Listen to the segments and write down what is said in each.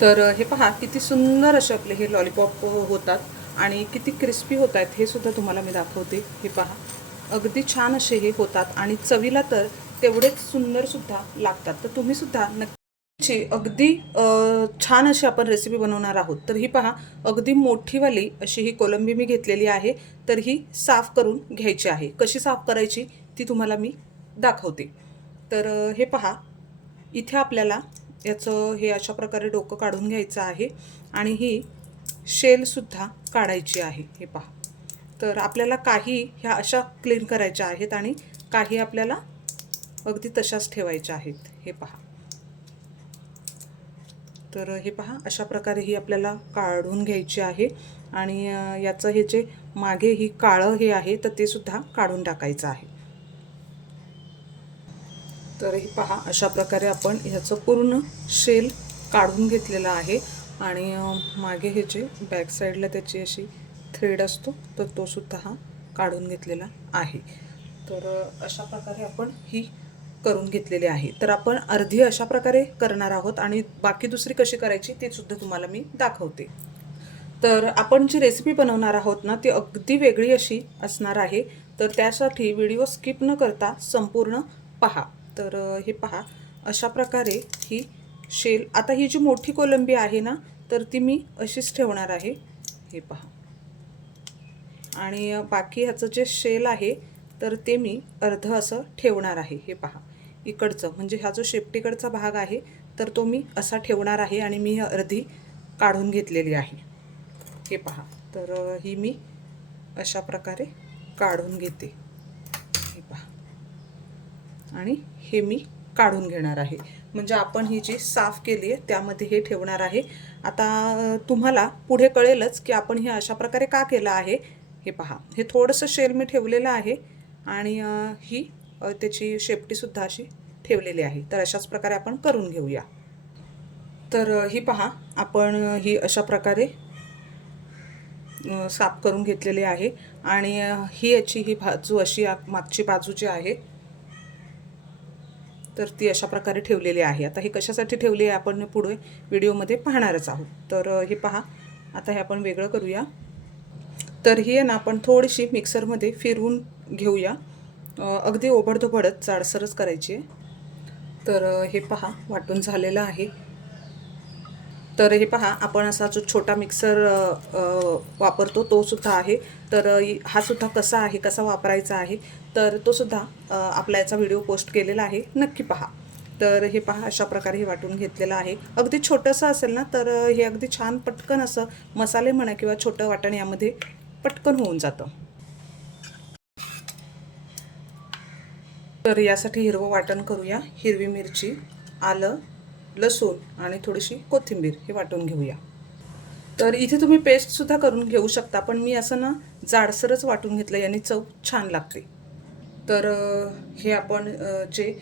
तर हे पहा किती सुंदर असे आपले हे लॉलीपॉप होतात आणि किती क्रिस्पी होत आहेत हे सुद्धा तुम्हाला मी दाखवते. हे पहा अगदी छान असे हे होतात आणि चवीला तर तेवढेच सुंदरसुद्धा लागतात. तर तुम्ही सुद्धा अगदी छान अशी आपण रेसिपी बनवणार आहोत. तर ही पहा अगदी मोठीवाली अशी ही कोलंबी मी घेतलेली आहे. तर ही साफ करून घ्यायची आहे. कशी साफ करायची ती तुम्हाला मी दाखवते. तर हे पहा इथे आपल्याला याचं हे अशा प्रकारे डोकं काढून घ्यायचं आहे आणि ही शेलसुद्धा काढायची आहे हे पहा. तर आपल्याला काही ह्या अशा क्लीन करायच्या आहेत आणि काही आपल्याला अगदी तशाच ठेवायच्या आहेत हे पहा. तर हे पहा अशा प्रकारे ही आपल्याला काढून घ्यायची आहे आणि याचं हे जे मागे ही काळं हे आहे तर ते सुद्धा काढून टाकायचं आहे. तर हे पहा अशा प्रकारे आपण ह्याचं पूर्ण शेल काढून घेतलेलं आहे. आणि मागे हे जे बॅक साईडला त्याची अशी थ्रेड असतो तर तो सुद्धा हा काढून घेतलेला आहे. तर अशा प्रकारे आपण ही करून घेतलेली आहे. तर आपण अर्धी अशा प्रकारे करणार आहोत आणि बाकी दुसरी कशी करायची ते सुद्धा तुम्हाला मी दाखवते. तर आपण जी रेसिपी बनवणार आहोत ना ती अगदी वेगळी अशी असणार आहे. तर त्यासाठी व्हिडिओ स्किप न करता संपूर्ण पहा. तर हे पहा. अशा प्रकारे ही शेल आता ही जी मोठी कोलंबी आहे ना तर ती मी अशीच ठेवणार आहे. हे पहा. आणि बाकी ह्याचं जे शेल आहे तर ते मी अर्ध असं ठेवणार आहे. हे पहा. इकडचं म्हणजे हा जो शेपटीकडचा भाग आहे तर तो मी असा ठेवणार आहे आणि मी ही अर्धी काढून घेतलेली आहे. हे पहा. तर ही मी अशा प्रकारे काढून घेते. आणि हे मी काढून घेणार आहे. म्हणजे आपण ही जी साफ केली आहे त्यामध्ये हे ठेवणार आहे. आता तुम्हाला पुढे कळेलच की आपण हे अशा प्रकारे का केलं आहे हे पहा. हे थोडंसं शेल मी ठेवलेलं आहे आणि ही त्याची शेपटीसुद्धा अशी ठेवलेली आहे. तर अशाच प्रकारे आपण करून घेऊया. तर ही पहा आपण ही अशा प्रकारे साफ करून घेतलेली आहे. आणि ही याची ही बाजू अशी मागची बाजू जी आहे तर ती अशा प्रकारे ठेवलेली आहे. आता हे कशासाठी ठेवली आहे आपण पुढे व्हिडिओमध्ये पाहणारच आहोत. तर हे पहा. आता हे आपण वेगळं करूया. तर ही आहे ना आपण थोडीशी मिक्सरमध्ये फिरवून घेऊया. अगदी ओबडधोबडत जाडसरच करायची आहे. तर हे पहा वाटून झालेलं आहे. तर हे पहा आपण असा जो छोटा मिक्सर वापरतो तो सुद्धा आहे. तर हा सुद्धा कसा आहे कसा वापरायचा आहे तर तो सुद्धा आपला याचा व्हिडिओ पोस्ट केलेला आहे. नक्की पहा. तर हे पहा अशा प्रकारे हे वाटून घेतलेलं आहे. अगदी छोटंसं असेल ना तर हे अगदी छान पटकन असं मसाले म्हणा किंवा छोटं वाटण यामध्ये पटकन होऊन जातं. तर यासाठी हिरवं वाटण करूया. हिरवी मिरची आलं लसूण आणि थोडीशी कोथिंबीर हे वाटून घेऊया. तर इथे तुम्ही पेस्टसुद्धा करून घेऊ शकता पण मी असं ना जाडसरच वाटून घेतलं याने चव छान लागते. तर हे आपण जे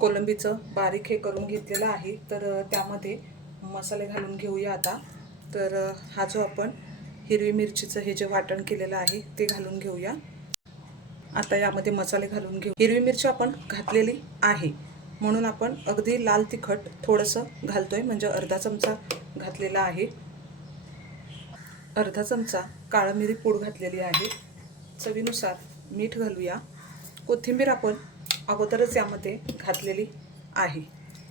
कोलंबीचं बारीक हे करून घेतलेलं आहे तर त्यामध्ये मसाले घालून घेऊया आता. तर हा जो आपण हिरवी मिरचीचं हे जे वाटण केलेलं आहे ते घालून घेऊया. आता यामध्ये मसाले घालून घेऊ. हिरवी मिरची आपण घातलेली आहे. म्हणून आपण अगदी लाल तिखट थोडंसं घालतोय म्हणजे अर्धा चमचा घातलेला आहे. अर्धा चमचा काळा मिरी पूड घातलेली आहे. चवीनुसार मीठ घालूया. कोथिंबीर आपण अगोदरच यामध्ये घातलेली आहे.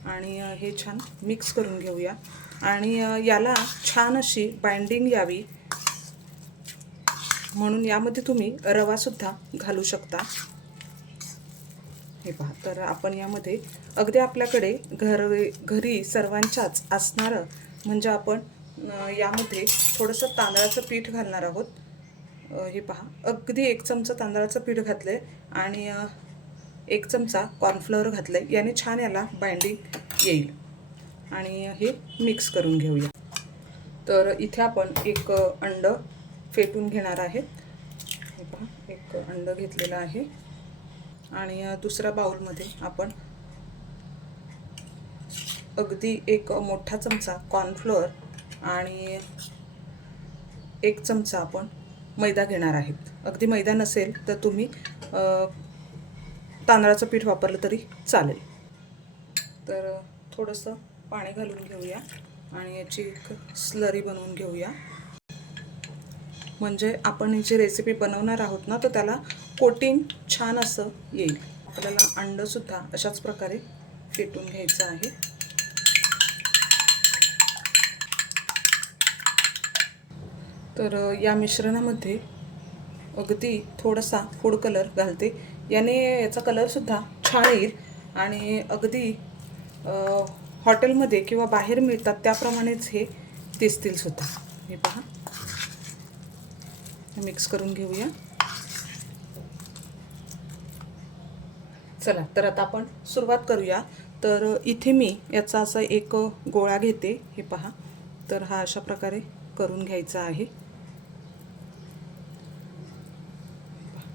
आणि हे छान मिक्स करून घेऊया. आणि याला छान अशी बाइंडिंग यावी. म्हणून यामध्ये तुम्ही रवासुद्धा घालू शकता. हे पहा तर आपण यामध्ये अगदी आपल्याकडे घर घरी सर्वांच्याच असणारं म्हणजे आपण यामध्ये थोडंसं तांदळाचं पीठ घालणार आहोत. हे पहा अगदी एक चमचा तांदळाचं पीठ घातलं आहे आणि एक चमचा कॉर्नफ्लोअर घातलं आहे याने छान याला बाइंडिंग येईल. आणि हे मिक्स करून घेऊया. तर इथे आपण एक अंड फेटून घेणार आहेत हे पहा एक अंड घेतलेलं आहे. आणि दुसऱ्या बाउलमध्ये आपण अगदी एक मोठा चमचा कॉर्नफ्लोअर आणि एक चमचा आपण मैदा घेणार आहेत. अगदी मैदा नसेल तर तुम्ही तांदळाचं पीठ वापरलं तरी चालेल. तर थोडंसं पाणी घालून घेऊया आणि याची एक स्लरी बनवून घेऊया. म्हणजे आपण ही जी रेसिपी बनवणार आहोत ना तर त्याला कोटिंग छान असं येईल. आपल्याला अंडंसुद्धा अशाच प्रकारे फेटून घ्यायचं आहे. तर या मिश्रणामध्ये अगदी थोडासा फूड कलर घालते. याने याचा कलरसुद्धा छान येईल आणि अगदी हॉटेलमध्ये किंवा बाहेर मिळतात त्याप्रमाणेच हे दिसतील सुद्धा. हे पहा. मिक्स करून घेऊया. चला तर आता आपण सुरुवात करूया. तर इथे मी याचा असा एक गोळा घेते. हे पहा. तर हा अशा प्रकारे करून घ्यायचा आहे.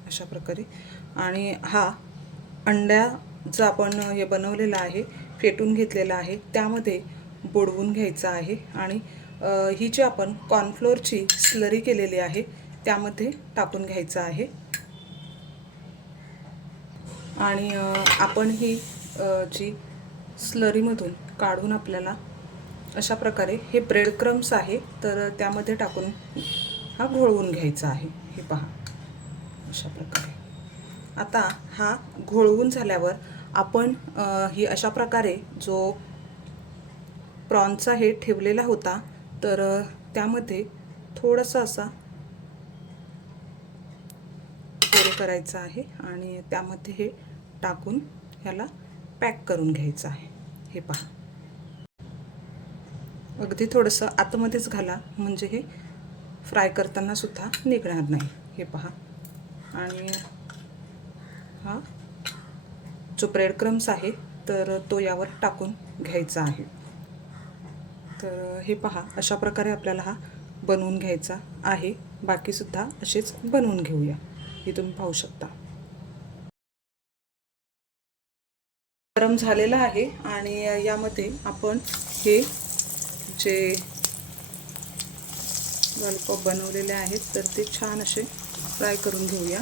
अशा प्रकारे. आणि हा अंड्याचं आपण हे बनवलेलं आहे फेटून घेतलेलं आहे त्यामध्ये बुडवून घ्यायचं आहे. आणि ही जी आपण कॉर्नफ्लोअरची स्लरी केलेली आहे त्यामध्ये टाकून घ्यायचं आहे. आणि आपण ही जी स्लरीमधून काढून आपल्याला अशा प्रकारे हे ब्रेड क्रम्स आहे तर त्यामध्ये टाकून हा घोळवून घ्यायचा आहे. हे पहा. अशा प्रकारे. आता हा घोळवून झाल्यावर आपण ही अशा प्रकारे जो प्रॉन्सचा हे ठेवलेला होता तर त्यामध्ये थोडासा असा तुकडे करायचा आहे आणि त्यामध्ये हे टाकून ह्याला पॅक करून घ्यायचं आहे. हे पहा. अगदी थोडंसं आतमध्येच घाला म्हणजे हे फ्राय करताना सुद्धा निघणार नाही. हे पहा. आणि हा जो ब्रेड क्रम्स आहे तर तो यावर टाकून घ्यायचा आहे. तर हे पहा अशा प्रकारे आपल्याला हा बनवून घ्यायचा आहे. बाकीसुद्धा असेच बनवून घेऊया. हे तुम्ही पाहू शकता. गरम झालेला आहे आणि यामध्ये आपण हे जे लॉलीपॉप बनवलेले आहेत तर ते छान असे फ्राय करून घेऊया.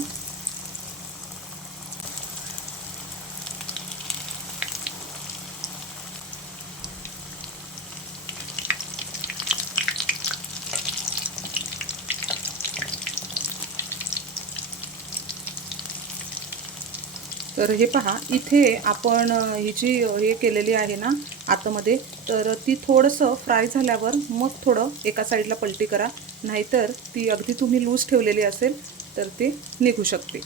तर हे पहा इथे आपण ही जी हे केलेली आहे ना आतमध्ये तर ती थोडंसं फ्राय झाल्यावर मग थोडं एका साईडला पलटी करा. नाहीतर ती अगदी तुम्ही लूज ठेवलेली असेल तर ती निघू शकते.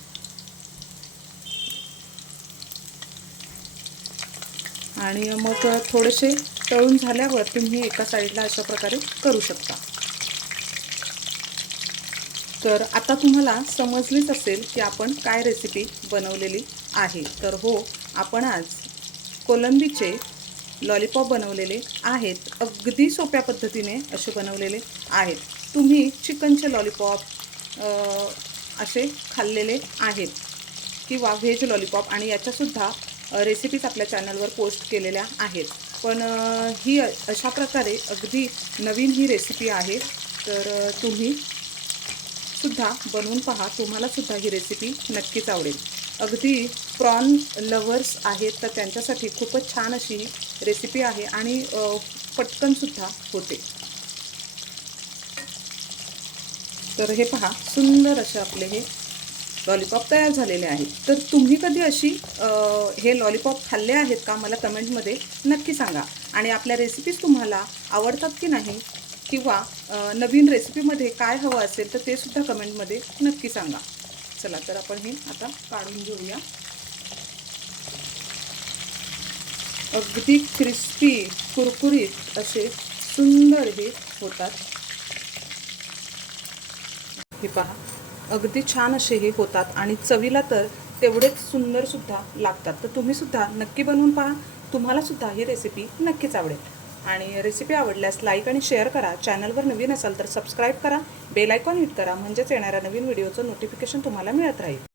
आणि मग थोडेसे तळून झाल्यावर तुम्ही एका साईडला अशा प्रकारे करू शकता. तर आता तुम्हाला समजलीच असेल की आपण काय रेसिपी बनवलेली आहे. तर हो आपण आज कोलंबीचे लॉलीपॉप बनवलेले आहेत. अगदी सोप्या पद्धतीने असे बनवलेले आहेत. तुम्ही चिकनचे लॉलीपॉप असे खाल्लेले आहेत. किंवा व्हेज लॉलीपॉप आणि याच्यासुद्धा रेसिपीज आपल्या चॅनलवर पोस्ट केलेल्या आहेत. पण ही अशा प्रकारे अगदी नवीन ही रेसिपी आहे. तर तुम्ही सुद्धा बनवून पहा. तुम्हाला सुद्धा ही रेसिपी नक्कीच आवडेल. अगदी प्रॉन लवर्स आहेत तर त्यांच्यासाठी खूपच छान अशी ही रेसिपी आहे आणि पटकनसुद्धा होते. तर हे पहा सुंदर असे आपले हे लॉलीपॉप तयार झालेले आहेत. तर तुम्ही कधी अशी हे लॉलीपॉप खाल्ले आहेत का? मला कमेंटमध्ये नक्की सांगा. आणि आपल्या रेसिपीज तुम्हाला आवडतात की नाही किंवा नवीन रेसिपीमध्ये काय हवं असेल तर ते सुद्धा कमेंटमध्ये नक्की सांगा. चला तर आपण हे आता काढून घेऊया. अगदी क्रिस्पी कुरकुरीत असे सुंदर हे होतात. हे पहा अगदी छान असे हे होतात आणि चवीला तर तेवढेच सुंदर सुद्धा लागतात. तर तुम्ही सुद्धा नक्की बनवून पहा. तुम्हाला सुद्धा ही रेसिपी नक्कीच आवडेल. आणि रेसिपी आवडल्यास लाईक आणि शेअर करा. चॅनलवर नवीन असाल तर सबस्क्राईब करा. बेल आयकॉन हिट करा. म्हणजेच येणाऱ्या नवीन व्हिडिओचं नोटिफिकेशन तुम्हाला मिळत राहील.